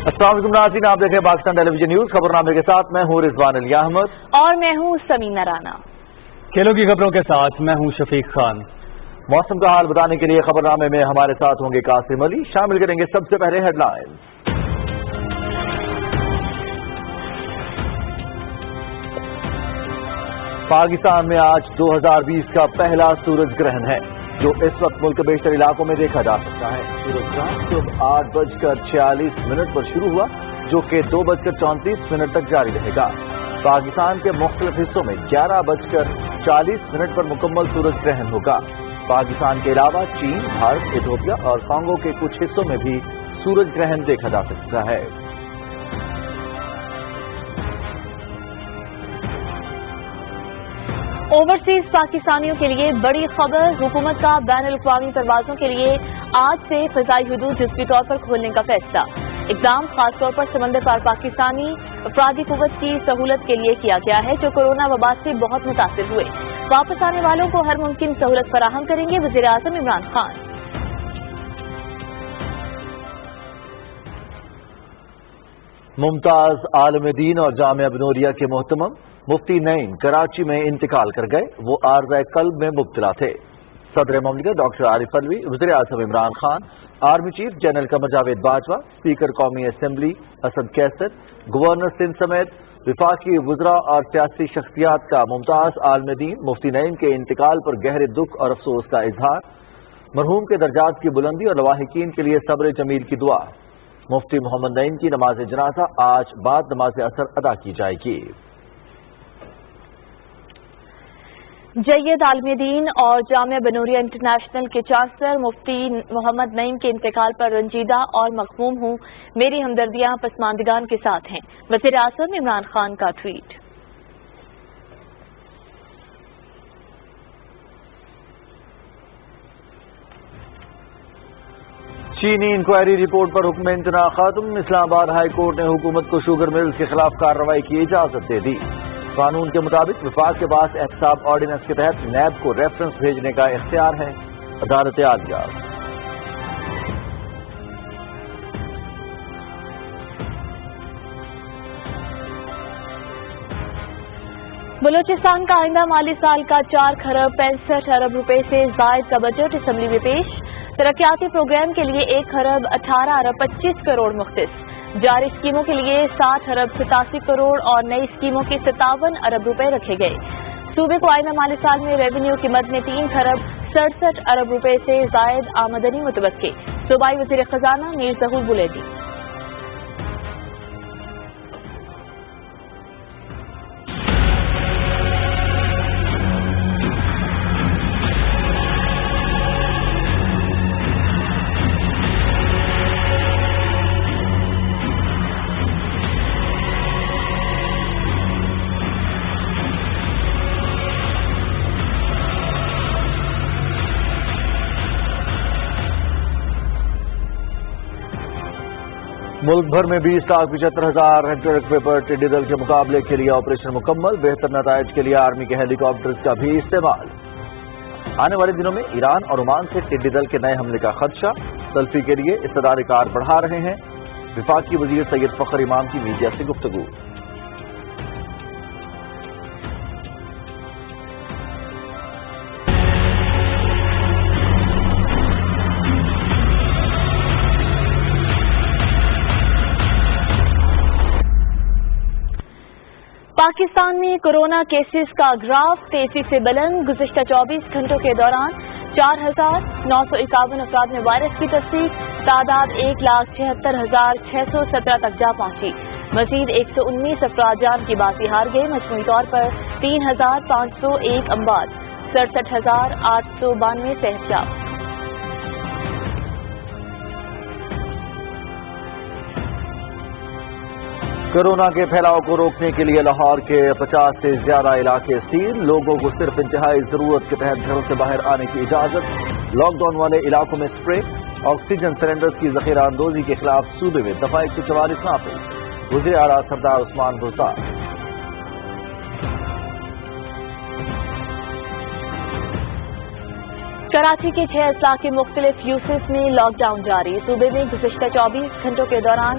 السلام علیکم ناظرین، آپ دیکھ رہے ہیں پاکستان ٹیلی ویژن نیوز۔ خبرنامے کے ساتھ میں ہوں رضوان علی احمد اور میں ہوں سمینا رانا۔ کھیلوں کی خبروں کے ساتھ میں ہوں شفیق خان۔ موسم کا حال بتانے کے لیے خبرنامے میں ہمارے ساتھ ہوں گے قاسم علی۔ شامل کریں گے سب سے پہلے ہیڈ لائنز۔ پاکستان میں آج 2020 کا پہلا سورج گرہن ہے جو اس وقت ملک کے بیشتر علاقوں میں دیکھا جا سکتا ہے۔ سورج گرہن صبح 8:46 پر شروع ہوا جو کہ 2:34 تک جاری رہے گا۔ پاکستان کے مختلف حصوں میں 11:40 پر مکمل سورج گرہن ہوگا۔ پاکستان کے علاوہ چین، بھارت، ایتھوپیا اور کانگو کے کچھ حصوں میں بھی سورج گرہن دیکھا جا سکتا ہے۔ اوورسیز پاکستانیوں کے لیے بڑی خبر، حکومت کا بین الاقوامی پروازوں کے لیے آج سے فضائی حدود جزوی طور پر کھولنے کا فیصلہ۔ اقدام خاص طور پر سمندر پار پاکستانی افرادی قوت کی سہولت کے لیے کیا گیا ہے جو کورونا وبا سے بہت متاثر ہوئے۔ واپس آنے والوں کو ہر ممکن سہولت فراہم کریں گے وزیر اعظم عمران خان۔ ممتاز عالم دین اور جامعہ بنوریہ کے محتمم مفتی نعیم کراچی میں انتقال کر گئے۔ وہ عارضہ قلب میں مبتلا تھے۔ صدر مملکت ڈاکٹر عارف علوی، وزیر اعظم Imran Khan, army chief general Qamar Javed Bajwa, speaker قومی اسمبلی اسد کیسر، گورنر سندھ سمیت وفاقی وزراء اور سیاسی شخصیات کا ممتاز عالم دین مفتی نعیم کے انتقال پر گہرے دکھ اور افسوس کا اظہار۔ مرحوم کے درجات کی بلندی اور لواحقین کے لیے صبر جمیل کی دعا۔ مفتی محمد نعیم کی نماز جنازہ آج بعد نماز عصر ادا کی جائے گی۔ جید عالم دین اور جامعہ بنوریہ انٹرنیشنل کے چانسلر مفتی محمد نعیم کے انتقال پر رنجیدہ اور مغموم ہوں، میری ہمدردیاں پسماندگان کے ساتھ ہیں، وزیر اعظم عمران خان کا ٹویٹ۔ چینی انکوائری رپورٹ پر حکم امتناع ختم۔ اسلام آباد ہائی کورٹ نے حکومت کو شوگر ملز کے خلاف کارروائی کی اجازت دے دی۔ قانون کے مطابق وفاق کے پاس احتساب آرڈیننس کے تحت نیب کو ریفرنس بھیجنے کا اختیار ہے۔ عدالت عالیہ۔ بلوچستان کا آئندہ مالی سال کا 4,65 کروڑ سے زائد کا بجٹ اسمبلی میں پیش۔ ترقیاتی پروگرام کے لیے 1,18,25 کروڑ مختص۔ جاری اسکیموں کے لیے 60,87 کروڑ اور نئی اسکیموں کے 57 ارب روپے رکھے گئے۔ صوبے کو آئندہ مالی سال میں ریونیو کی مد میں 3,67 ارب روپے سے زائد آمدنی متوقع۔ صوبائی وزیر خزانہ میر ظہور بلیدی۔ ملک بھر میں 20,75,000 ہیکٹر رقبے پر ٹڈی دل کے مقابلے کے لیے آپریشن مکمل۔ بہتر نتائج کے لیے آرمی کے ہیلی کاپٹرز کا بھی استعمال۔ آنے والے دنوں میں ایران اور عمان سے ٹڈی دل کے نئے حملے کا خدشہ، تلفی کے لیے اقتدار کار بڑھا رہے ہیں۔ وفاقی وزیر سید فخر امام کی میڈیا سے گفتگو۔ پاکستان میں کورونا کیسز کا گراف تیزی سے بلند۔ گزشتہ 24 گھنٹوں کے دوران 4,951 افراد میں وائرس کی تصدیق۔ تعداد 1,76,617 تک جا پہنچی۔ مزید 119 افراد جان کی باقی ہار گئے۔ مجموعی طور پر 3,501 اموات، 67,892 صحت یاب۔ کورونا کے پھیلاؤ کو روکنے کے لیے لاہور کے 50 سے زیادہ علاقے سیل۔ لوگوں کو صرف انتہائی ضرورت کے تحت گھروں سے باہر آنے کی اجازت۔ لاک ڈاؤن والے علاقوں میں اسپرے آکسیجن سلنڈرز کی ذخیرہ اندوزی کے خلاف صوبے میں دفعہ 144 نافذ۔ وزیر اعلیٰ سردار عثمان بزدار۔ کراچی کے 6 اضلاع کے مختلف یوسف میں لاک ڈاؤن جاری۔ صوبے میں گزشتہ 24 گھنٹوں کے دوران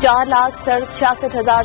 4,66,000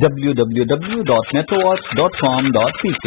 www.metrowatch.com.pk।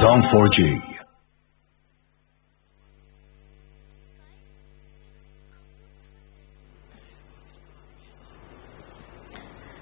Zone 4G।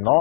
9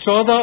14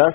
10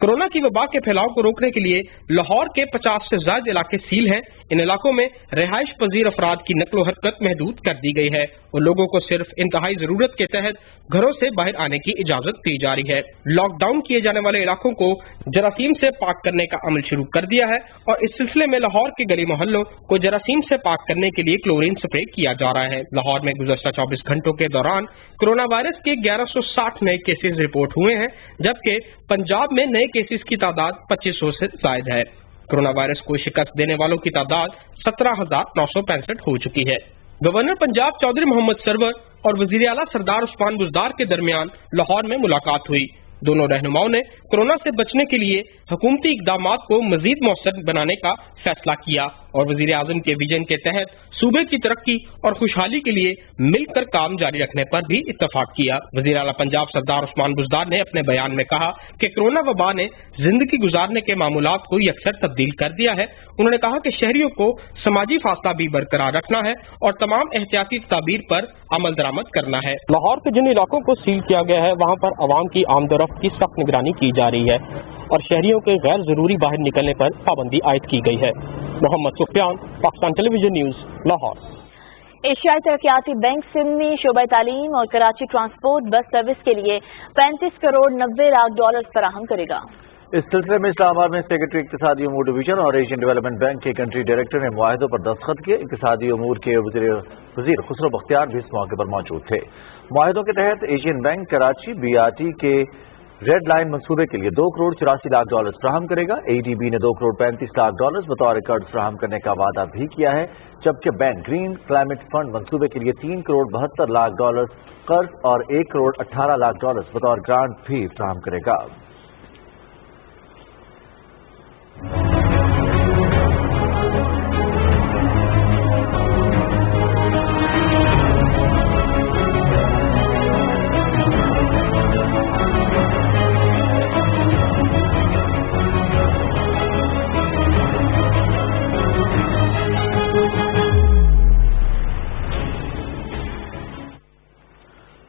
کورونا کی وبا کے پھیلاؤ کو روکنے کے لیے لاہور کے 50 سے زائد علاقے سیل ہیں۔ ان علاقوں میں رہائش پذیر افراد کی نقل و حرکت محدود کر دی گئی ہے اور لوگوں کو صرف انتہائی ضرورت کے تحت گھروں سے باہر آنے کی اجازت دی جا رہی ہے۔ لاک ڈاؤن کیے جانے والے علاقوں کو جراثیم سے پاک کرنے کا عمل شروع کر دیا ہے اور اس سلسلے میں لاہور کے گلی محلوں کو جراثیم سے پاک کرنے کے لیے کلورین سپرے کیا جا رہا ہے۔ لاہور میں گزشتہ 24 گھنٹوں کے دوران کورونا وائرس کے 1160 نئے کیسز رپورٹ ہوئے ہیں، جبکہ پنجاب میں نئے کیسز کی تعداد 2500 سے زائد ہے۔ کورونا وائرس کو شکست دینے والوں کی تعداد 17,965 ہو چکی ہے۔ گورنر پنجاب چودھری محمد سرور اور وزیر اعلیٰ سردار عثمان بزدار کے درمیان لاہور میں ملاقات ہوئی۔ دونوں رہنماؤں نے کورونا سے بچنے کے لیے حکومتی اقدامات کو مزید مؤثر بنانے کا فیصلہ کیا اور وزیر اعظم کے ویژن کے تحت صوبے کی ترقی اور خوشحالی کے لیے مل کر کام جاری رکھنے پر بھی اتفاق کیا۔ وزیر اعلیٰ پنجاب سردار عثمان بزدار نے اپنے بیان میں کہا کہ کورونا وبا نے زندگی گزارنے کے معمولات کو یکسر تبدیل کر دیا ہے۔ انہوں نے کہا کہ شہریوں کو سماجی فاصلہ بھی برقرار رکھنا ہے اور تمام احتیاطی تدابیر پر عمل درآمد کرنا ہے۔ لاہور کے جن علاقوں کو سیل کیا گیا ہے وہاں پر عوام کی آمد و رفت کی سخت نگرانی کی جا رہی ہے اور شہریوں کے غیر ضروری باہر نکلنے پر پابندی عائد کی گئی ہے۔ محمد سفیان، Pakistan television news, Lahore. ایشیائی ترقیاتی بینک سندھ میں شعبہ تعلیم اور کراچی ٹرانسپورٹ بس سروس کے لیے 35 کروڑ 90 لاکھ ڈالر فراہم کرے گا۔ اس سلسلے میں اسلام آباد میں سیکرٹری اقتصادی امور ڈویژن اور ایشین ڈیولپمنٹ بینک کے کنٹری ڈائریکٹر نے معاہدوں پر دستخط کیے۔ اقتصادی امور کے وزیر خسرو بختیار بھی اس موقع پر موجود تھے۔ معاہدوں کے تحت ایشین بینک کراچی BRT کے ریڈ لائن منصوبے کے لیے 2 کروڑ 84 لاکھ ڈالر فراہم کرے گا۔ ADB نے 2 کروڑ 35 لاکھ ڈالر بطور قرض فراہم کرنے کا وعدہ بھی کیا ہے، جبکہ بینک گرین کلائمیٹ فنڈ منصوبے کے لیے 3 کروڑ 72 لاکھ ڈالر قرض اور 1 کروڑ 18 لاکھ ڈالر بطور گرانٹ بھی فراہم کرے گا۔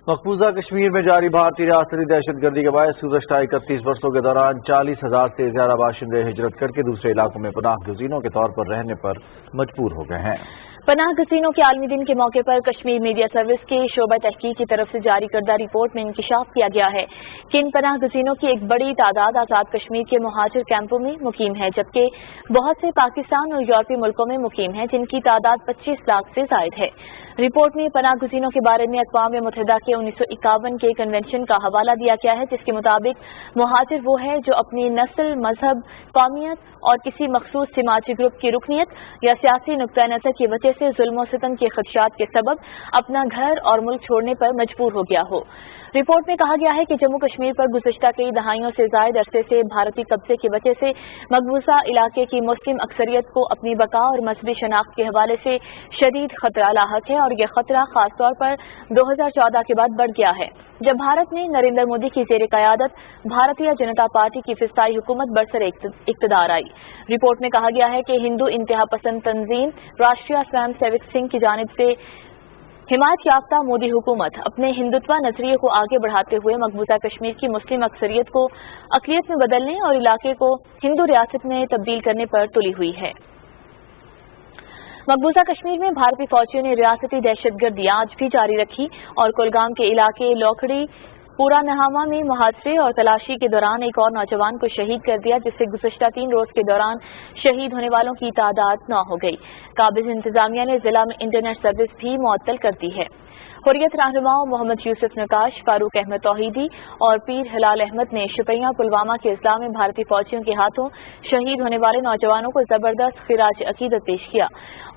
مقبوضہ کشمیر میں جاری بھارتی ریاستی دہشت گردی کے باعث گزشتہ 31 برسوں کے دوران 40,000 سے زیادہ باشندے ہجرت کر کے دوسرے علاقوں میں پناہ گزینوں کے طور پر رہنے پر مجبور ہو گئے ہیں۔ پناہ گزینوں کے عالمی دن کے موقع پر کشمیر میڈیا سروس کے شعبہ تحقیق کی طرف سے جاری کردہ رپورٹ میں انکشاف کیا گیا ہے کہ ان پناہ گزینوں کی ایک بڑی تعداد آزاد کشمیر کے مہاجر کیمپوں میں مقیم ہے، جبکہ بہت سے پاکستان اور یورپی ملکوں میں مقیم ہیں جن کی تعداد 25 لاکھ سے زائد ہے۔ رپورٹ میں پناہ گزینوں کے بارے میں اقوام متحدہ کے 1951 کے کنونشن کا حوالہ دیا گیا ہے، جس کے مطابق مہاجر وہ ہے جو اپنی نسل، مذہب، قومیت اور کسی مخصوص سماجی گروپ کی رکنیت یا سیاسی نقطہ نظر کی وجہ سے ظلم و ستم کے خدشات کے سبب اپنا گھر اور ملک چھوڑنے پر مجبور ہو گیا ہو۔ رپورٹ میں کہا گیا ہے کہ جموں کشمیر پر گزشتہ کئی دہائیوں سے زائد عرصے سے بھارتی قبضے کی وجہ سے مقبوضہ علاقے کی مسلم اکثریت کو اپنی بقا اور مذہبی شناخت کے حوالے سے شدید خطرہ لاحق ہے اور یہ خطرہ خاص طور پر 2014 کے بعد بڑھ گیا ہے، جب بھارت میں نریندر مودی کی زیر قیادت بھارتیہ جنتا پارٹی کی فضائی حکومت برسر اقتدار آئی۔ رپورٹ میں کہا گیا ہے کہ ہندو انتہا پسند تنظیم راشٹریہ سویم سیوک سنگھ کی جانب سے حمایت یافتہ مودی حکومت اپنے ہندوتوا نظریے کو آگے بڑھاتے ہوئے مقبوضہ کشمیر کی مسلم اکثریت کو اقلیت میں بدلنے اور علاقے کو ہندو ریاست میں تبدیل کرنے پر تلی ہوئی ہے۔ مقبوضہ کشمیر میں بھارتی فوجیوں نے ریاستی دہشت گردی آج بھی جاری رکھی اور کولگام کے علاقے لوکھڑی پورا نہاما میں محاصرے اور تلاشی کے دوران ایک اور نوجوان کو شہید کر دیا، جس سے گزشتہ 3 روز کے دوران شہید ہونے والوں کی تعداد 9 ہو گئی۔ قابض انتظامیہ نے ضلع میں انٹرنیٹ سروس بھی معطل کر دی ہے۔ حریت رہنماؤں محمد یوسف نقاش، فاروق احمد توحیدی اور پیر ہلال احمد نے شپیاں پلوامہ کے اضلاع میں بھارتی فوجیوں کے ہاتھوں شہید ہونے والے نوجوانوں کو زبردست خراج عقیدت پیش کیا۔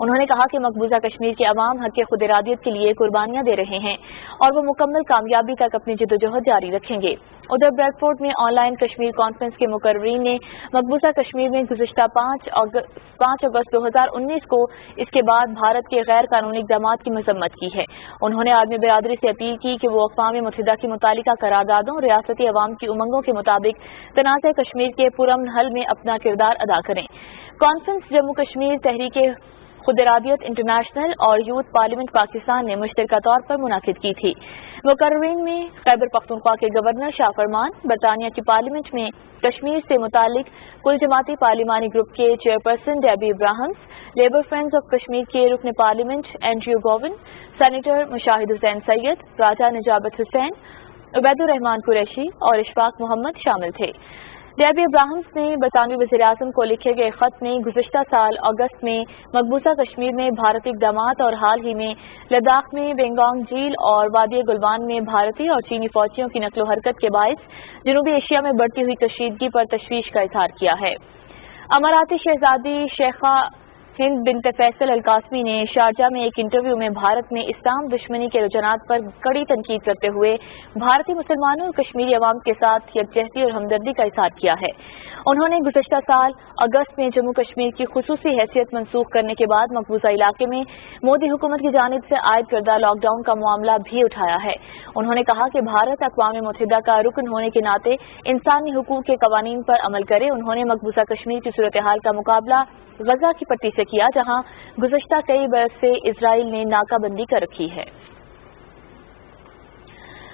انہوں نے کہا کہ مقبوضہ کشمیر کے عوام حق خود ارادیت کے لیے قربانیاں دے رہے ہیں اور وہ مکمل کامیابی تک اپنی جدوجہد جاری رکھیں گے۔ ادھر بریڈ فورٹ میں آن لائن کشمیر کانفرنس کے مقررین نے مقبوضہ کشمیر میں گزشتہ 5 اگست 2019 کو اس کے بعد بھارت کے غیر قانونی اقدامات کی مذمت کی ہے۔ انہوں نے عالمی برادری سے اپیل کی کہ وہ اقوام متحدہ کی متعلقہ قراردادوں اور ریاستی عوام کی امنگوں کے مطابق تنازع کشمیر کے پرامن حل میں اپنا کردار ادا کریں۔ کانفرنس جموں کشمیر تحریک خود ارادیت انٹرنیشنل اور یوتھ پارلیمنٹ پاکستان نے مشترکہ طور پر منعقد کی تھی۔ مقررین میں خیبر پختونخوا کے گورنر شاہ فرمان، برطانیہ کی پارلیمنٹ میں کشمیر سے متعلق کل جماعتی پارلیمانی گروپ کے chairperson Debbie Abrahams, Labour Friends of Kashmir کے رکن parliament Andrew Gwynne, senator Mushahid Hussain Syed, Raja Najabat Hussain, Ubaid ur Rehman Qureshi اور اشفاق محمد شامل تھے۔ ڈیبی ابراہمز نے برطانوی وزیر اعظم کو لکھے گئے خط میں گزشتہ سال اگست میں مقبوضہ کشمیر میں بھارتی اقدامات اور حال ہی میں لداخ میں بینگانگ جھیل اور وادی گلوان میں بھارتی اور چینی فوجیوں کی نقل و حرکت کے باعث جنوبی ایشیا میں بڑھتی ہوئی کشیدگی پر تشویش کا اظہار کیا ہے۔ اماراتی شہزادی شیخہ ہند بنت فیصل القاسمی نے شارجہ میں ایک انٹرویو میں بھارت میں اسلام دشمنی کے رجحانات پر کڑی تنقید کرتے ہوئے بھارتی مسلمانوں اور کشمیری عوام کے ساتھ یکجہتی اور ہمدردی کا اظہار کیا ہے۔ انہوں نے گزشتہ سال اگست میں جموں کشمیر کی خصوصی حیثیت منسوخ کرنے کے بعد مقبوضہ علاقے میں مودی حکومت کی جانب سے عائد کردہ لاک ڈاؤن کا معاملہ بھی اٹھایا ہے۔ انہوں نے کہا کہ بھارت اقوام متحدہ کا رکن ہونے کے ناطے انسانی حقوق کے قوانین پر عمل کرے۔ انہوں نے مقبوضہ کشمیر کی صورتحال کا مقابلہ غزہ کی پٹی سے کیا، جہاں گزشتہ کئی برس سے اسرائیل نے ناکہ بندی کر رکھی ہے۔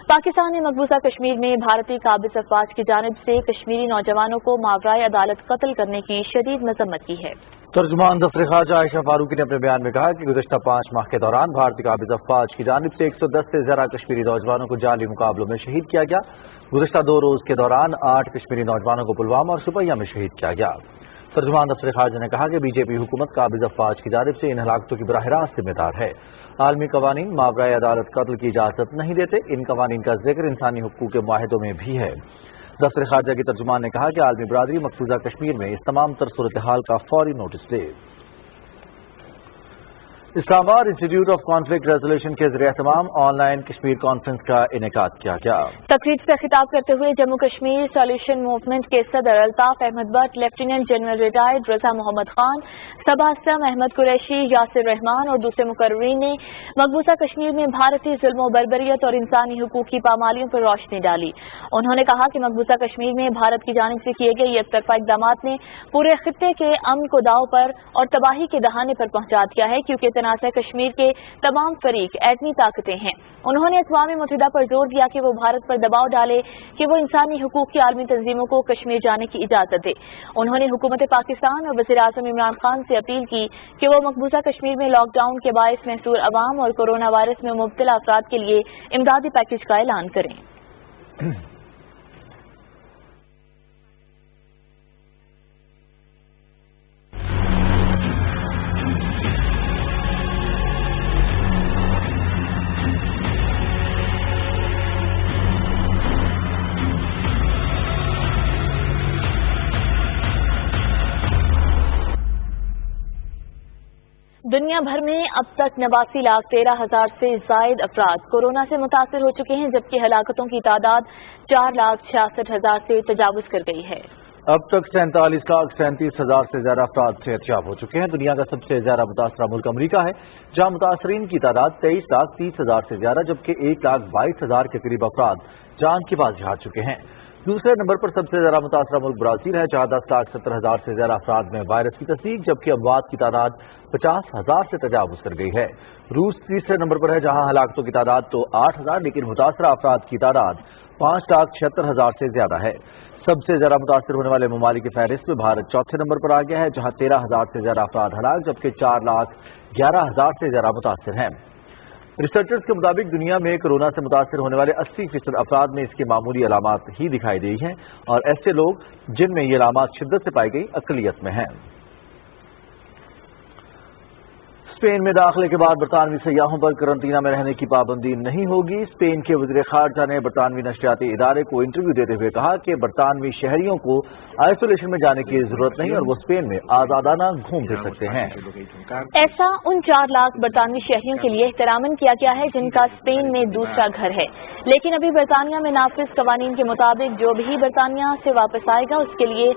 پاکستان نے مقبوضہ کشمیر میں بھارتی قابض افواج کی جانب سے کشمیری نوجوانوں کو ماورائے عدالت قتل کرنے کی شدید مذمت کی ہے۔ ترجمان دفتر خارجہ عائشہ فاروقی نے اپنے بیان میں کہا کہ گزشتہ 5 ماہ کے دوران بھارتی قابض افواج کی جانب سے 110 سے زیادہ کشمیری نوجوانوں کو جعلی مقابلوں میں شہید کیا گیا۔ گزشتہ 2 روز کے دوران 8 کشمیری نوجوانوں کو پلوامہ اور شوپیاں میں شہید کیا گیا۔ ترجمان دفتر خارجہ نے کہا کہ بی جے پی حکومت قابض افواج کی جانب سے ان ہلاکتوں کی براہ راست ذمہ دار ہے۔ عالمی قوانین ماورائے عدالت قتل کی اجازت نہیں دیتے۔ ان قوانین کا ذکر انسانی حقوق کے معاہدوں میں بھی ہے۔ دفتر خارجہ کی ترجمان نے کہا کہ عالمی برادری مقبوضہ کشمیر میں اس تمام تر صورتحال کا فوری نوٹس لے۔ اسلام آباد انسٹیٹیوٹ آف کانفلکٹ ریزولوشن کے ذریعہ تمام آن لائن کشمیر کانفرنس کا انعقاد کیا گیا۔ تقریب سے خطاب کرتے ہوئے جموں کشمیر سالوشن موومنٹ کے صدر Altaf Ahmed Butt, lieutenant general retired Raza Muhammad Khan, Saba Aslam, Ahmed Qureshi, Yasir Rehman اور دوسرے مقررین نے مقبوضہ کشمیر میں بھارتی ظلم و بربریت اور انسانی حقوق کی پامالیوں پر روشنی ڈالی۔ انہوں نے کہا کہ مقبوضہ کشمیر میں بھارت کی جانب سے کیے گئے یک طرفہ اقدامات نے پورے خطے کے امن کو داؤ پر اور تباہی کے دہانے پر پہنچا دیا ہے، کیونکہ تنازع کشمیر کے تمام فریق ایٹمی طاقتیں ہیں۔ انہوں نے اقوام متحدہ پر زور دیا کہ وہ بھارت پر دباؤ ڈالے کہ وہ انسانی حقوق کی عالمی تنظیموں کو کشمیر جانے کی اجازت دے۔ انہوں نے حکومت پاکستان اور وزیر اعظم عمران خان سے اپیل کی کہ وہ مقبوضہ کشمیر میں لاک ڈاؤن کے باعث محصور عوام اور کورونا وائرس میں مبتلا افراد کے لیے امدادی پیکج کا اعلان کریں۔ دنیا بھر میں اب تک 89,13,000 سے زائد افراد کورونا سے متاثر ہو چکے ہیں، جبکہ ہلاکتوں کی تعداد 4,66,000 سے تجاوز کر گئی ہے۔ اب تک 47,37,000 سے زیادہ افراد صحت یاب ہو چکے ہیں۔ دنیا کا سب سے زیادہ متاثرہ ملک امریکہ ہے، جہاں متاثرین کی تعداد 23,30,000 سے زیادہ، جبکہ 1,22,000 کے قریب افراد جان کی باز جھاڑ چکے ہیں۔ دوسرے نمبر پر سب سے زیادہ متاثرہ ملک برازیل ہے، جہاں 10,70,000 سے زیادہ افراد میں وائرس کی تصدیق، جبکہ اموات کی تعداد 50,000 سے تجاوز کر گئی ہے۔ روس تیسرے نمبر پر ہے، جہاں ہلاکتوں کی تعداد تو 8,000 لیکن متاثرہ افراد کی تعداد 5,76,000 سے زیادہ ہے۔ سب سے زیادہ متاثر ہونے والے ممالک کی فہرست میں بھارت چوتھے نمبر پر آ گیا ہے، جہاں 13,000 سے زیادہ افراد ہلاک، جبکہ 4,11,000 سے زیادہ متاثر ہیں۔ ریسرچرز کے مطابق دنیا میں کورونا سے متاثر ہونے والے 80% افراد میں اس کے معمولی علامات ہی دکھائی دی ہیں، اور ایسے لوگ جن میں یہ علامات شدت سے پائی گئی اقلیت میں ہیں۔ اسپین میں داخلے کے بعد برطانوی سیاحوں پر قرنطینہ میں رہنے کی پابندی نہیں ہوگی۔ اسپین کے وزیر خارجہ نے برطانوی نشریاتی ادارے کو انٹرویو دیتے ہوئے کہا کہ برطانوی شہریوں کو آئسولیشن میں جانے کی ضرورت نہیں اور وہ اسپین میں آزادانہ گھوم پھر سکتے ہیں۔ ایسا ان 4 لاکھ برطانوی شہریوں کے لیے احتراماً کیا گیا ہے جن کا اسپین میں دوسرا گھر ہے، لیکن ابھی برطانیہ میں نافذ قوانین کے مطابق جو بھی برطانیہ سے واپس آئے گا اس کے لیے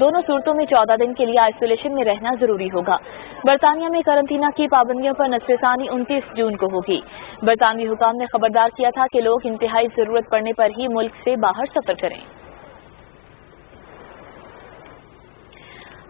دونوں صورتوں میں 14 دن کے لیے آئسولیشن میں رہنا ضروری ہوگا۔ برطانیہ میں قرنطینہ کی پابندیوں پر نظر ثانی 29 جون کو ہوگی۔ برطانوی حکام نے خبردار کیا تھا کہ لوگ انتہائی ضرورت پڑنے پر ہی ملک سے باہر سفر کریں۔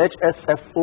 HSFO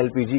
LPG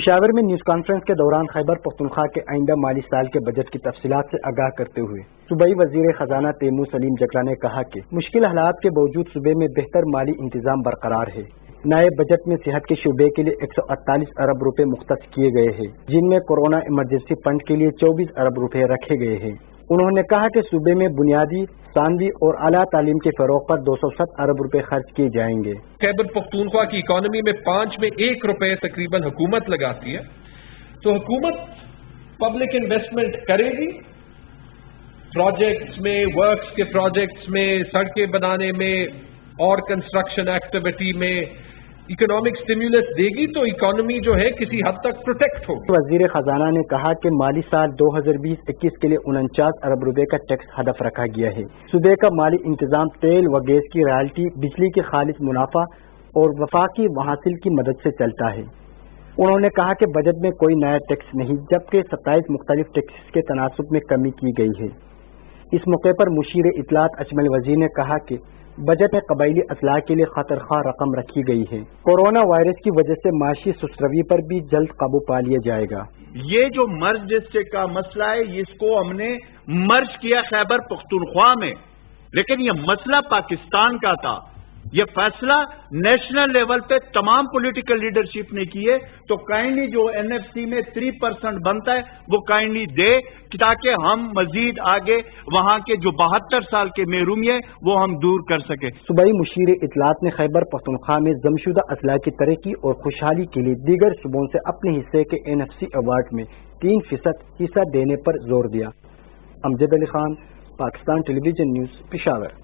پشاور میں نیوز کانفرنس کے دوران خیبر پختونخوا کے آئندہ مالی سال کے بجٹ کی تفصیلات سے آگاہ کرتے ہوئے صوبائی وزیر خزانہ تیمور سلیم جگلا نے کہا کہ مشکل حالات کے باوجود صوبے میں بہتر مالی انتظام برقرار ہے۔ نئے بجٹ میں صحت کے شعبے کے لیے 148 ارب روپے مختص کیے گئے ہیں، جن میں کورونا ایمرجنسی فنڈ کے لیے 24 ارب روپے رکھے گئے ہیں۔ انہوں نے کہا کہ صوبے میں بنیادی، ثانوی اور اعلیٰ تعلیم کے فروغ پر 207 ارب روپے خرچ کیے جائیں گے۔ خیبر پختونخوا کی اکانومی میں 5 میں 1 روپے تقریباً حکومت لگاتی ہے، تو حکومت پبلک انویسٹمنٹ کرے گی پروجیکٹس میں، ورکس کے پروجیکٹس میں، سڑکیں بنانے میں اور کنسٹرکشن ایکٹیویٹی میں اکنامک سٹیمولس دے گی تو اکانومی جو ہے کسی حد تک پروٹیکٹ ہوگی۔ وزیر خزانہ نے کہا کہ مالی سال 2020-21 کے لیے 49 ارب روپے کا ٹیکس ہدف رکھا گیا ہے۔ صوبے کا مالی انتظام تیل و گیس کی رائلٹی، بجلی کے خالص منافع اور وفاقی محاصل کی مدد سے چلتا ہے۔ انہوں نے کہا کہ بجٹ میں کوئی نیا ٹیکس نہیں، جبکہ 27 مختلف ٹیکس کے تناسب میں کمی کی گئی ہے۔ اس موقع پر مشیر اطلاعات اجمل وزیر نے کہا کہ بجٹ میں قبائلی اصلاح کے لیے خاطر خواہ رقم رکھی گئی ہے۔ کورونا وائرس کی وجہ سے معاشی سست روی پر بھی جلد قابو پا لیا جائے گا۔ یہ جو مرج ڈسٹرکٹ کا مسئلہ ہے، اس کو ہم نے مرج کیا خیبر پختونخوا میں، لیکن یہ مسئلہ پاکستان کا تھا۔ یہ فیصلہ نیشنل لیول پہ تمام پولیٹیکل لیڈرشپ نے کیے، تو کائنڈلی جو NFC میں 3% بنتا ہے وہ کائنڈلی دے تاکہ ہم مزید آگے وہاں کے جو 72 سال کے محرومی ہے وہ ہم دور کر سکیں۔ صوبائی مشیر اطلاعات نے خیبر پختونخوا میں ضمشدہ اضلاع کی ترقی اور خوشحالی کے لیے دیگر صوبوں سے اپنے حصے کے NFC ایوارڈ میں 3% حصہ دینے پر زور دیا۔ امجد Ali Khan, Pakistan television news, Peshawar.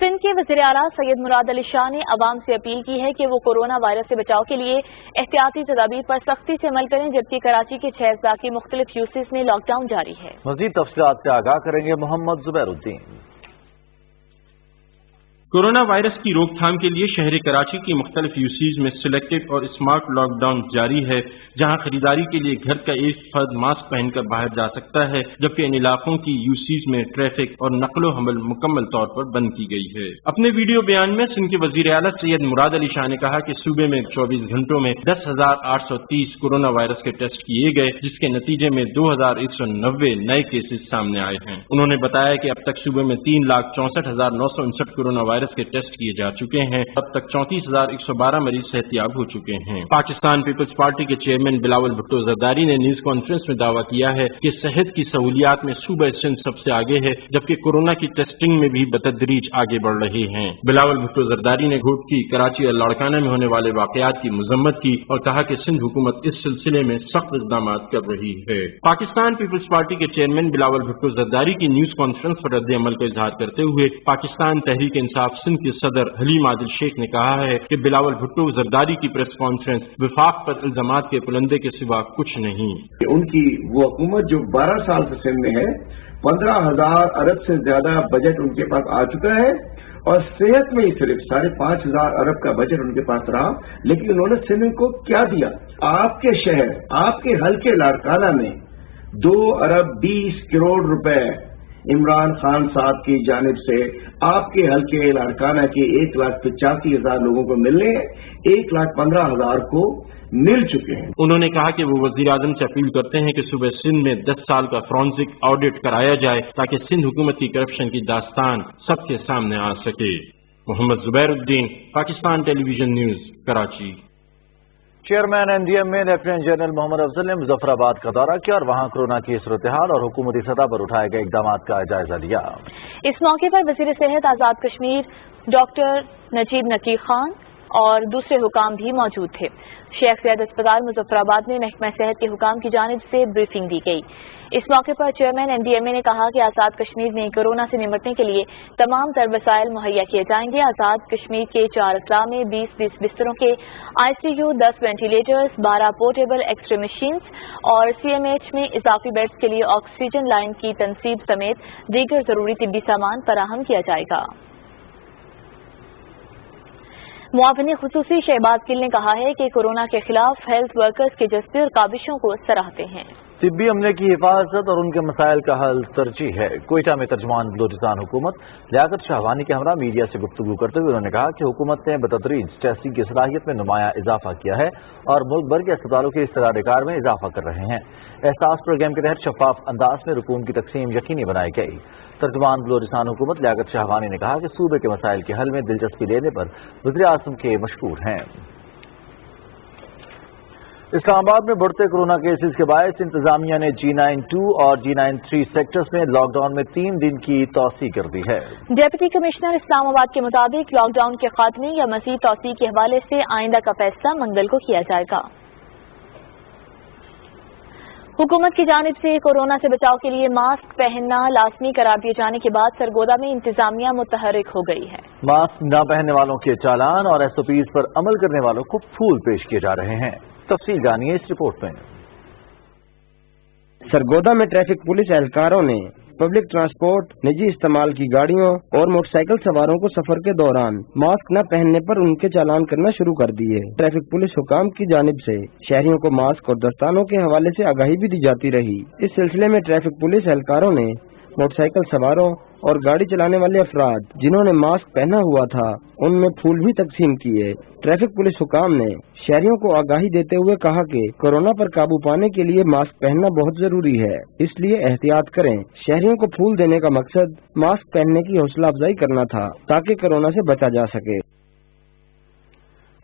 Sindh کے وزیر اعلیٰ سید مراد علی شاہ نے عوام سے اپیل کی ہے کہ وہ کورونا وائرس سے بچاؤ کے لیے احتیاطی تدابیر پر سختی سے عمل کریں، جبکہ کراچی کے 6 اضلاع کی مختلف یوسیز میں لاک ڈاؤن جاری ہے۔ مزید تفصیلات سے آگاہ کریں گے محمد زبیر الدین۔ کورونا وائرس کی روک تھام کے لیے شہر کراچی کی مختلف یوسیز میں سلیکٹڈ اور اسمارٹ لاک ڈاؤن جاری ہے، جہاں خریداری کے لیے گھر کا ایک فرد ماسک پہن کر باہر جا سکتا ہے، جبکہ ان علاقوں کی یوسیز میں ٹریفک اور نقل و حمل مکمل طور پر بند کی گئی ہے۔ اپنے ویڈیو بیان میں سندھ کے وزیر اعلیٰ سید مراد علی شاہ نے کہا کہ صوبے میں 24 گھنٹوں میں 10,830 کورونا وائرس کے ٹیسٹ کیے گئے، جس کے نتیجے میں 2,190 نئے کیسز سامنے آئے ہیں۔ انہوں نے بتایا کہ اب تک صوبے میں 3,64,959 کورونا وائرس کے ٹیسٹ کیے جا چکے ہیں۔ اب تک 34,112 مریض صحتیاب ہو چکے ہیں۔ پاکستان پیپلز پارٹی کے چیئرمین بلاول بھٹو زرداری نے نیوز کانفرنس میں دعویٰ کیا ہے کہ صحت کی سہولیات میں صوبہ سندھ سب سے آگے ہے، جبکہ کورونا کی ٹیسٹنگ میں بھی بتدریج آگے بڑھ رہے ہیں۔ بلاول بھٹو زرداری نے گھوٹکی، کراچی اور لاڑکانہ میں ہونے والے واقعات کی مذمت کی اور کہا کہ سندھ حکومت اس سلسلے میں سخت اقدامات کر رہی ہے۔ پاکستان پیپلز پارٹی کے چیئرمین بلاول بھٹو زرداری کی نیوز کانفرنس پر رد عمل کا اظہار کرتے ہوئے پاکستان تحریک انصاف سندھ کے صدر حلیم عادل شیخ نے کہا ہے کہ بلاول بھٹو زرداری کی پریس کانفرنس وفاق پر الزامات کے پلندے کے سوا کچھ نہیں۔ ان کی وہ حکومت جو 12 سال سے سندھ میں ہے، 15,000 ارب سے زیادہ بجٹ ان کے پاس آ چکا ہے، اور صحت میں ہی صرف 5,500 ارب کا بجٹ ان کے پاس رہا، لیکن انہوں نے سندھ کو کیا دیا؟ آپ کے شہر، آپ کے حلقے لاڑکانہ میں 2 ارب 20 کروڑ روپے عمران خان صاحب کی جانب سے آپ کے حلقے لاڑکانہ کے 1,85,000 لوگوں کو ملنے ہیں، 1,15,000 کو مل چکے ہیں۔ انہوں نے کہا کہ وہ وزیر اعظم سے اپیل کرتے ہیں کہ صوبہ سندھ میں 10 سال کا فورنسک آڈٹ کرایا جائے تاکہ سندھ حکومت کی کرپشن کی داستان سب کے سامنے آ سکے۔ Muhammad Zubair Uddin, Pakistan television news, Karachi. Chairman NDM میں لیفٹیننٹ جنرل محمد افضل نے مظفر آباد کا دورہ کیا اور وہاں کورونا کی صورتحال اور حکومتی سطح پر اٹھائے گئے اقدامات کا جائزہ لیا۔ اس موقع پر وزیر صحت آزاد کشمیر ڈاکٹر نجیب نقی خان اور دوسرے حکام بھی موجود تھے۔ شیخ زید اسپتال مظفر آباد میں محکمہ صحت کے حکام کی جانب سے بریفنگ دی گئی۔ اس موقع پر چیئرمین NDMA نے کہا کہ آزاد کشمیر میں کورونا سے نمٹنے کے لیے تمام تر وسائل مہیا کیے جائیں گے۔ آزاد کشمیر کے 4 اضلاع میں 20 بستروں کے ICU، 10 ventilators, 12 portable X ray machines اور CMH میں اضافی بیڈز کے لیے آکسیجن لائن کی تنصیب سمیت دیگر ضروری طبی سامان فراہم کیا جائے گا۔ معاون خصوصی شہباز گل نے کہا ہے کہ کورونا کے خلاف ہیلتھ ورکرز کے جذبے اور کاوشوں کو سراہتے ہیں۔ طبی عملے کی حفاظت اور ان کے مسائل کا حل ترجیح ہے۔ کوئٹہ میں ترجمان بلوچستان حکومت لیاقت شاہوانی کے ہمراہ میڈیا سے گفتگو کرتے ہوئے انہوں نے کہا کہ حکومت نے بتدریج ٹیسٹنگ کی صلاحیت میں نمایاں اضافہ کیا ہے اور ملک بھر کے اسپتالوں کے استعداد کار میں اضافہ کر رہے ہیں۔ احساس پروگرام کے تحت شفاف انداز میں رقوم کی تقسیم یقینی بنائی گئی۔ ترجمان بلوچستان حکومت لیاقت شاہوانی نے کہا کہ صوبے کے مسائل کے حل میں دلچسپی لینے پر وزیر اعظم کے مشکور ہیں۔ اسلام آباد میں بڑھتے کورونا کیسز کے باعث انتظامیہ نے G9-2 اور G9-3 سیکٹرز میں لاک ڈاؤن میں 3 دن کی توسیع کر دی ہے۔ ڈپٹی کمشنر اسلام آباد کے مطابق لاک ڈاؤن کے خاتمے یا مزید توسیع کے حوالے سے آئندہ کا فیصلہ منگل کو کیا جائے گا۔ حکومت کی جانب سے کورونا سے بچاؤ کے لیے ماسک پہننا لازمی قرار دیے جانے کے بعد سرگودا میں انتظامیہ متحرک ہو گئی ہے۔ ماسک نہ پہننے والوں کے چالان اور SOPs پر عمل کرنے والوں کو پھول پیش کیے جا رہے ہیں۔ تفصیل جانیے اس رپورٹ میں۔ سرگودا میں ٹریفک پولیس اہلکاروں نے پبلک ٹرانسپورٹ، نجی استعمال کی گاڑیوں اور موٹر سائیکل سواروں کو سفر کے دوران ماسک نہ پہننے پر ان کے چالان کرنا شروع کر دیے۔ ٹریفک پولیس حکام کی جانب سے شہریوں کو ماسک اور دستانوں کے حوالے سے آگاہی بھی دی جاتی رہی۔ اس سلسلے میں ٹریفک پولیس اہلکاروں نے موٹر سائیکل سواروں اور گاڑی چلانے والے افراد جنہوں نے ماسک پہنا ہوا تھا ان میں پھول بھی تقسیم کیے۔ ٹریفک پولیس حکام نے شہریوں کو آگاہی دیتے ہوئے کہا کہ کورونا پر قابو پانے کے لیے ماسک پہننا بہت ضروری ہے، اس لیے احتیاط کریں۔ شہریوں کو پھول دینے کا مقصد ماسک پہننے کی حوصلہ افزائی کرنا تھا تاکہ کورونا سے بچا جا سکے۔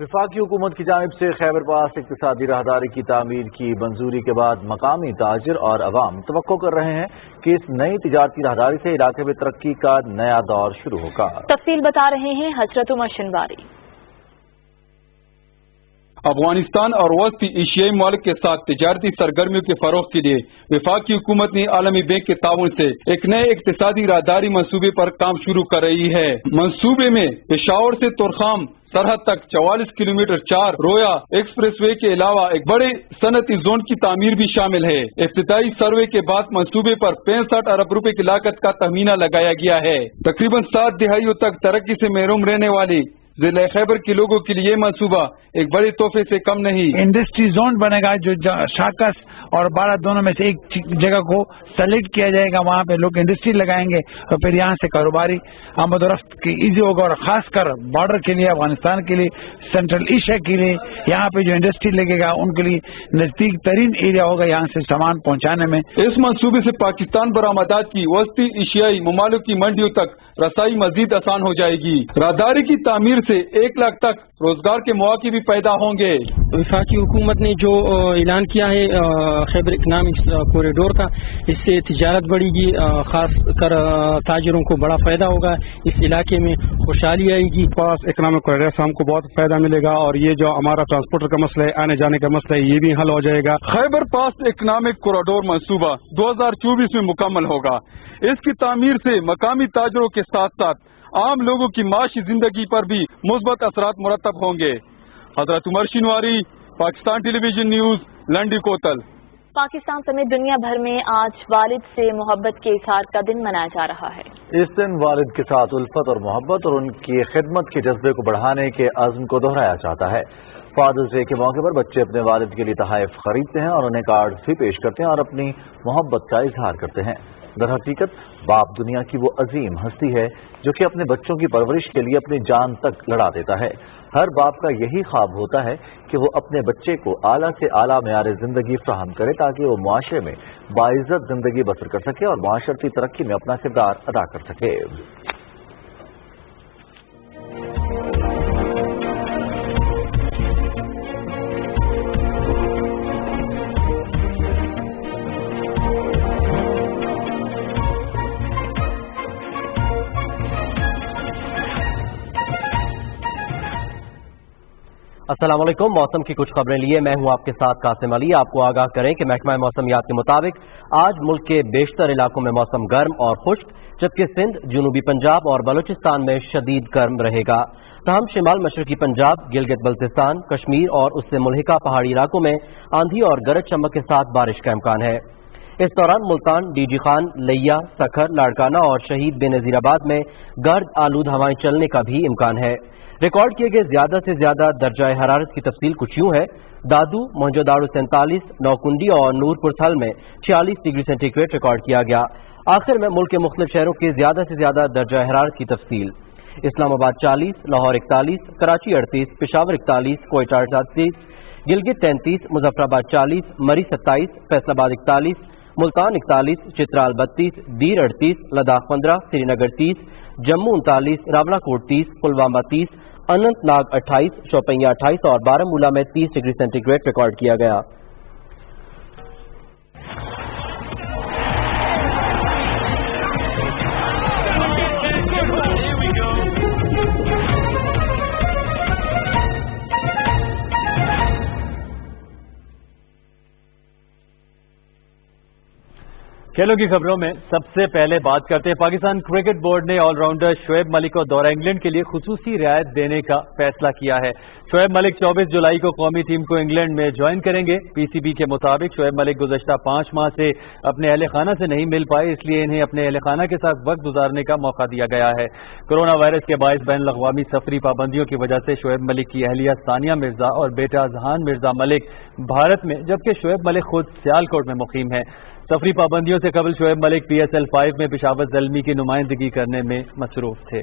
وفاقی حکومت کی جانب سے خیبر پاس اقتصادی راہداری کی تعمیر کی منظوری کے بعد مقامی تاجر اور عوام توقع کر رہے ہیں کہ اس نئی تجارتی راہداری سے علاقے میں ترقی کا نیا دور شروع ہوگا۔ تفصیل بتا رہے ہیں حضرت عمر شنواری۔ افغانستان اور وسطی ایشیائی ممالک کے ساتھ تجارتی سرگرمیوں کے فروغ کے لیے وفاقی حکومت نے عالمی بینک کے تعاون سے ایک نئے اقتصادی راہداری منصوبے پر کام شروع کر رہی ہے۔ منصوبے میں پشاور سے تورخام سرحد تک 44 کلومیٹر 4 رویا ایکسپریس وے کے علاوہ ایک بڑے صنعتی زون کی تعمیر بھی شامل ہے۔ ابتدائی سروے کے بعد منصوبے پر 65 ارب روپے کی لاگت کا تخمینہ لگایا گیا ہے۔ تقریباً 7 دہائیوں تک ترقی سے محروم رہنے والی ضلع خیبر کے لوگوں کے لیے یہ منصوبہ ایک بڑے تحفے سے کم نہیں۔ انڈسٹری زون بنے گا جو شاکس اور بارہ دونوں میں سے ایک جگہ کو سلیکٹ کیا جائے گا، وہاں پہ لوگ انڈسٹری لگائیں گے اور پھر یہاں سے کاروباری آمد و رفت کی ایزی ہوگا، اور خاص کر بارڈر کے لیے، افغانستان کے لیے، سینٹرل ایشیا کے لیے یہاں پہ جو انڈسٹری لگے گا ان کے لیے نزدیک ترین ایریا ہوگا یہاں سے سامان پہنچانے میں۔ اس منصوبے سے پاکستان برآمدات کی وسطی ایشیائی ممالک کی منڈیوں تک رسائی مزید آسان ہو جائے گی۔ راہداری کی تعمیر سے 1 لاکھ تک روزگار کے مواقع بھی پیدا ہوں گے۔ وفاقی حکومت نے جو اعلان کیا ہے خیبر اکنامکس کوریڈور کا، اس سے تجارت بڑھے گی، خاص کر تاجروں کو بڑا فائدہ ہوگا، اس علاقے میں خوشحالی آئے گی۔ پاس اکنامک کوریڈور سے ہم کو بہت فائدہ ملے گا، اور یہ جو ہمارا ٹرانسپورٹر کا مسئلہ ہے، آنے جانے کا مسئلہ ہے، یہ بھی حل ہو جائے گا۔ خیبر پاس اکنامک کوریڈور منصوبہ 2024 میں مکمل ہوگا۔ اس کی تعمیر سے مقامی تاجروں کے ساتھ ساتھ عام لوگوں کی معاشی زندگی پر بھی مثبت اثرات مرتب ہوں گے۔ حضرت عمر Shinwari, Pakistan television news, لنڈی کوتل۔ Pakistan سمیت دنیا بھر میں آج والد سے محبت کے اظہار کا دن منایا جا رہا ہے۔ اس دن والد کے ساتھ الفت اور محبت اور ان کی خدمت کے جذبے کو بڑھانے کے عزم کو دہرایا جاتا ہے۔ فادرز ڈے کے موقع پر بچے اپنے والد کے لیے تحائف خریدتے ہیں اور انہیں کارڈز بھی پیش کرتے ہیں اور اپنی محبت کا اظہار کرتے ہیں۔ در حقیقت باپ دنیا کی وہ عظیم ہستی ہے جو کہ اپنے بچوں کی پرورش کے لیے اپنی جان تک لڑا دیتا ہے۔ ہر باپ کا یہی خواب ہوتا ہے کہ وہ اپنے بچے کو اعلیٰ سے اعلیٰ معیار زندگی فراہم کرے تاکہ وہ معاشرے میں باعزت زندگی بسر کر سکے اور معاشرتی ترقی میں اپنا کردار ادا کر سکے۔ السلام علیکم۔ موسم کی کچھ خبریں لیے میں ہوں آپ کے ساتھ قاسم علی۔ آپ کو آگاہ کریں کہ محکمہ موسمیات کے مطابق آج ملک کے بیشتر علاقوں میں موسم گرم اور خشک، جبکہ سندھ، جنوبی پنجاب اور بلوچستان میں شدید گرم رہے گا۔ تاہم شمال مشرقی پنجاب، گلگت بلتستان، کشمیر اور اس سے ملحقہ پہاڑی علاقوں میں آندھی اور گرج چمک کے ساتھ بارش کا امکان ہے۔ اس دوران ملتان، ڈی جی خان، لیا، سکھر، لاڑکانہ اور شہید بے نظیر آباد میں گرد آلود ہوائیں چلنے کا بھی امکان ہے۔ ریکارڈ کیے گئے زیادہ سے زیادہ درجہ حرارت کی تفصیل کچھ یوں ہے۔ دادو موہنجوداڑو 47, نوکنڈی اور نورپور تھل میں 46 ڈگری سینٹی گریڈ ریکارڈ کیا گیا۔ آخر میں ملک کے مختلف شہروں کے زیادہ سے زیادہ درجہ حرارت کی تفصیل۔ اسلام آباد 40, لاہور 41, کراچی 38, پشاور 41, کوئٹہ 38, گلگت 33, مظفر آباد 40, مری 27, فیصل آباد 41, ملتان 41, چترال 32, دیر 38, لداخ 15, سری نگر 30, جموں 39, راولہ کوٹ 30, پلوامہ 30, اننت ناگ 28, شوپیاں 28 اور بارہمولہ میں 30 ڈگری سینٹی گریڈ ریکارڈ کیا گیا۔ کھیلوں کی خبروں میں سب سے پہلے بات کرتے ہیں پاکستان کرکٹ بورڈ نے آل راؤنڈر شعیب ملک کو دورہ انگلینڈ کے لیے خصوصی رعایت دینے کا فیصلہ کیا ہے۔ شعیب ملک 24 جولائی کو قومی ٹیم کو انگلینڈ میں جوائن کریں گے۔ پی سی بی کے مطابق شعیب ملک گزشتہ 5 ماہ سے اپنے اہل خانہ سے نہیں مل پائے، اس لیے انہیں اپنے اہل خانہ کے ساتھ وقت گزارنے کا موقع دیا گیا ہے۔ کورونا وائرس کے باعث بین الاقوامی سفری پابندیوں کی وجہ سے شعیب ملک کی اہلیہ ثانیہ مرزا اور بیٹا اذہان مرزا ملک بھارت میں، جبکہ شعیب ملک خود سیالکوٹ میں مقیم ہے۔ سفری پابندیوں سے قبل Shoaib Malik P S L 5 میں پشاور زلمی کی نمائندگی کرنے میں مصروف تھے۔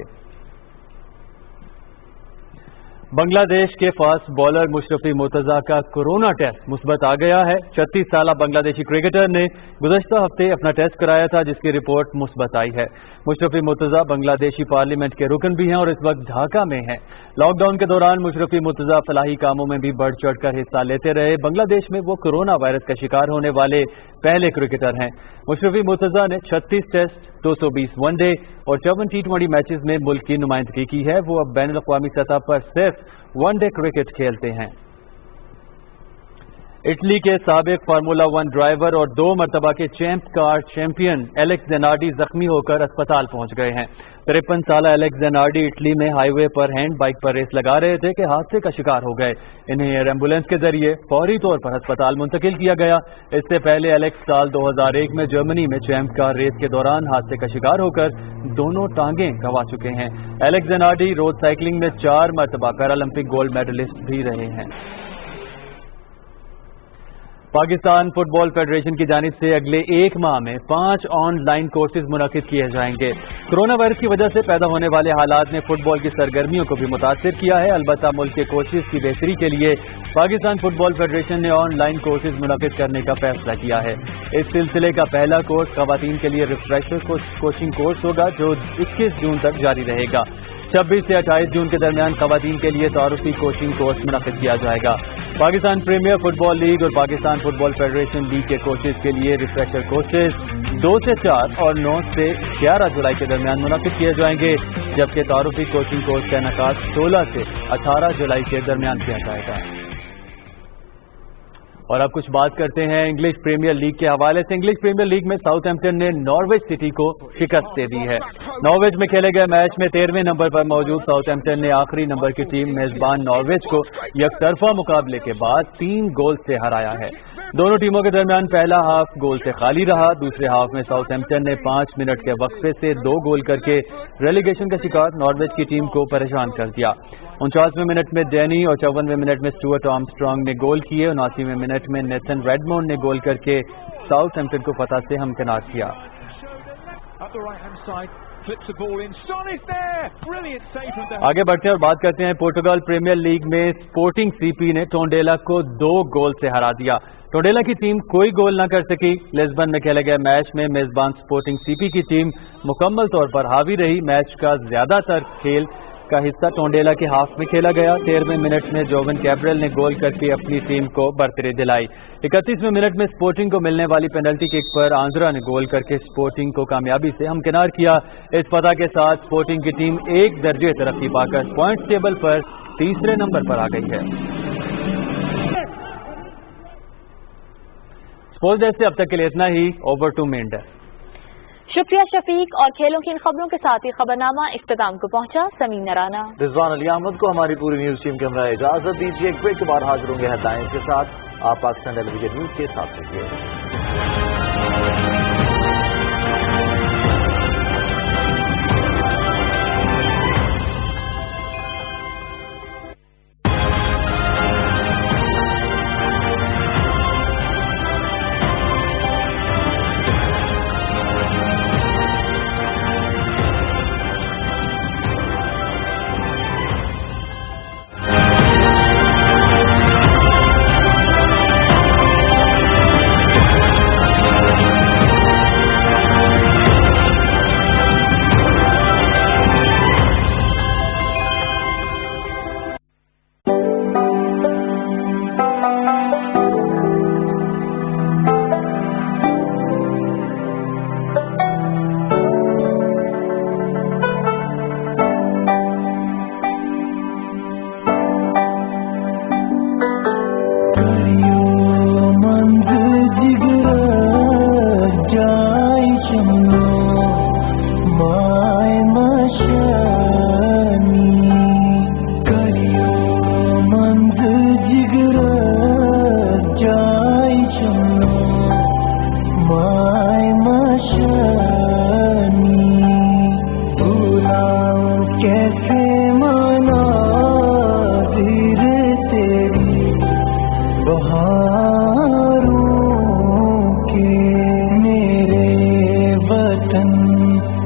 بنگلہ دیش کے فاسٹ بالر مشرفی مرتضیٰ کا کورونا ٹیسٹ مثبت آ گیا ہے۔ 36 سالہ بنگلہ دیشی کرکٹر نے گزشتہ ہفتے اپنا ٹیسٹ کرایا تھا، جس کی رپورٹ مثبت آئی ہے۔ مشرفی مرتضیٰ بنگلہ دیشی پارلیمنٹ کے رکن بھی ہیں اور اس وقت ڈھاکہ میں ہیں۔ لاک ڈاؤن کے دوران مشرفی مرتضیٰ فلاحی کاموں میں بھی بڑھ چڑھ کر حصہ لیتے رہے۔ بنگلہ دیش میں وہ کورونا وائرس کا شکار ہونے والے پہلے کرکٹر ہیں۔ مشرفی مرتضیٰ نے 36 ٹیسٹ، 220 ون ڈے اور 54 T20 میچز میں ملک کی نمائندگی کی ہے۔ وہ اب بین الاقوامی سطح پر صرف ون ڈے کرکٹ کھیلتے ہیں۔ اٹلی کے سابق فارمولا 1 ڈرائیور اور 2 مرتبہ کے چیمپ کار چیمپئن ایلیکس زینارڈی زخمی ہو کر اسپتال پہنچ گئے ہیں۔ 53 سالہ ایلیکس زینارڈی اٹلی میں ہائی وے پر ہینڈ بائک پر ریس لگا رہے تھے کہ حادثے کا شکار ہو گئے۔ انہیں ایئر ایمبولینس کے ذریعے فوری طور پر اسپتال منتقل کیا گیا۔ اس سے پہلے ایلیکس سال 2001 میں جرمنی میں چیمپ کار ریس کے دوران حادثے کا شکار ہو کر دونوں ٹانگیں گنوا چکے ہیں۔ ایلیکس زینارڈی روڈ سائیکلنگ میں 4 مرتبہ پیرالمپک گولڈ میڈلسٹ بھی رہے ہیں۔ پاکستان فٹ بال فیڈریشن کی جانب سے اگلے 1 ماہ میں 5 آن لائن کورسز منعقد کیے جائیں گے۔ کورونا وائرس کی وجہ سے پیدا ہونے والے حالات نے فٹ بال کی سرگرمیوں کو بھی متاثر کیا ہے، البتہ ملک کے کوچز کی بہتری کے لیے پاکستان فٹ بال فیڈریشن نے آن لائن کورسز منعقد کرنے کا فیصلہ کیا ہے۔ اس سلسلے کا پہلا کورس خواتین کے لیے ریفریشر کوچنگ کورس ہوگا، جو 21 جون تک جاری رہے گا۔ 26 سے 28 جون کے درمیان خواتین کے لیے تعارفی کوچنگ کورس منعقد کیا جائے گا۔ پاکستان پریمیئر فٹ بال لیگ اور پاکستان فٹ بال فیڈریشن لیگ کے کوچز کے لیے ریفریشر کورسز 2 سے 4 اور 9 سے 11 جولائی کے درمیان منعقد کیے جائیں گے، جبکہ تعارفی کوچنگ کورس کا انعقاد 16 سے 18 جولائی کے درمیان کیا جائے گا۔ اور اب کچھ بات کرتے ہیں انگلش پریمیئر لیگ کے حوالے سے۔ انگلش پریمیئر لیگ میں ساؤتھ ہیمپٹن نے نارویچ سٹی کو شکست دے دی ہے۔ نارویچ میں کھیلے گئے میچ میں 13ویں نمبر پر موجود ساؤتھ ہیمپٹن نے آخری نمبر کی ٹیم میزبان نارویچ کو یک طرفہ مقابلے کے بعد 3 گول سے ہرایا ہے۔ دونوں ٹیموں کے درمیان پہلا ہاف گول سے خالی رہا۔ دوسرے ہاف میں ساؤتھ ہیمپٹن نے 5 منٹ کے وقفے سے 2 گول کر کے ریلیگیشن کا شکار نارویچ کی ٹیم کو پریشان کر دیا۔ 49ویں منٹ میں ڈینی اور 54ویں منٹ میں اسٹوارٹ آرمسٹرانگ نے گول کیے۔ 79ویں منٹ میں نیتھن ریڈمونڈ نے گول کر کے ساؤتھ ہیمپٹن کو فتح سے ہمکنار کیا۔ آگے بڑھتے ہیں اور بات کرتے ہیں پورٹگال پریمیئر لیگ میں اسپورٹنگ سی پی نے ٹونڈیلا کو 2 گول سے ہرا دیا۔ ٹونڈیلا کی ٹیم کوئی گول نہ کر سکی۔ لسبن میں کھیلے گئے میچ میں میزبان اسپورٹنگ سی پی کی ٹیم مکمل طور پر حاوی رہی۔ میچ کا زیادہ تر کھیل کا حصہ ٹونڈیلا کے ہاف میں کھیلا گیا۔ 13ویں منٹ میں جوون کیبرل نے گول کر کے اپنی ٹیم کو برتری دلائی۔ 31ویں منٹ میں اسپورٹنگ کو ملنے والی پینلٹی کک پر آندرا نے گول کر کے اسپورٹنگ کو کامیابی سے ہمکنار کیا۔ اس فتح کے ساتھ اسپورٹنگ کی ٹیم 1 درجے ترقی پا کر پوائنٹس ٹیبل پر 3رے نمبر پر آ گئی ہے۔ اسپورٹس ڈیسک سے اب تک کے لیے اتنا ہی۔ Over to main desk. شکریہ شفیق، اور کھیلوں کی ان خبروں کے ساتھ ہی خبرنامہ اختتام کو پہنچا۔ سمین نرانا، رضوان علی احمد کو ہماری پوری نیوز ٹیم کے ہمراہ اجازت دیجیے۔ ایک بریک کے بعد حاضر ہوں گے ہیڈ لائنز کے ساتھ۔ آپ پاکستان ٹیلی ویژن نیوز کے ساتھ رہیے۔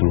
2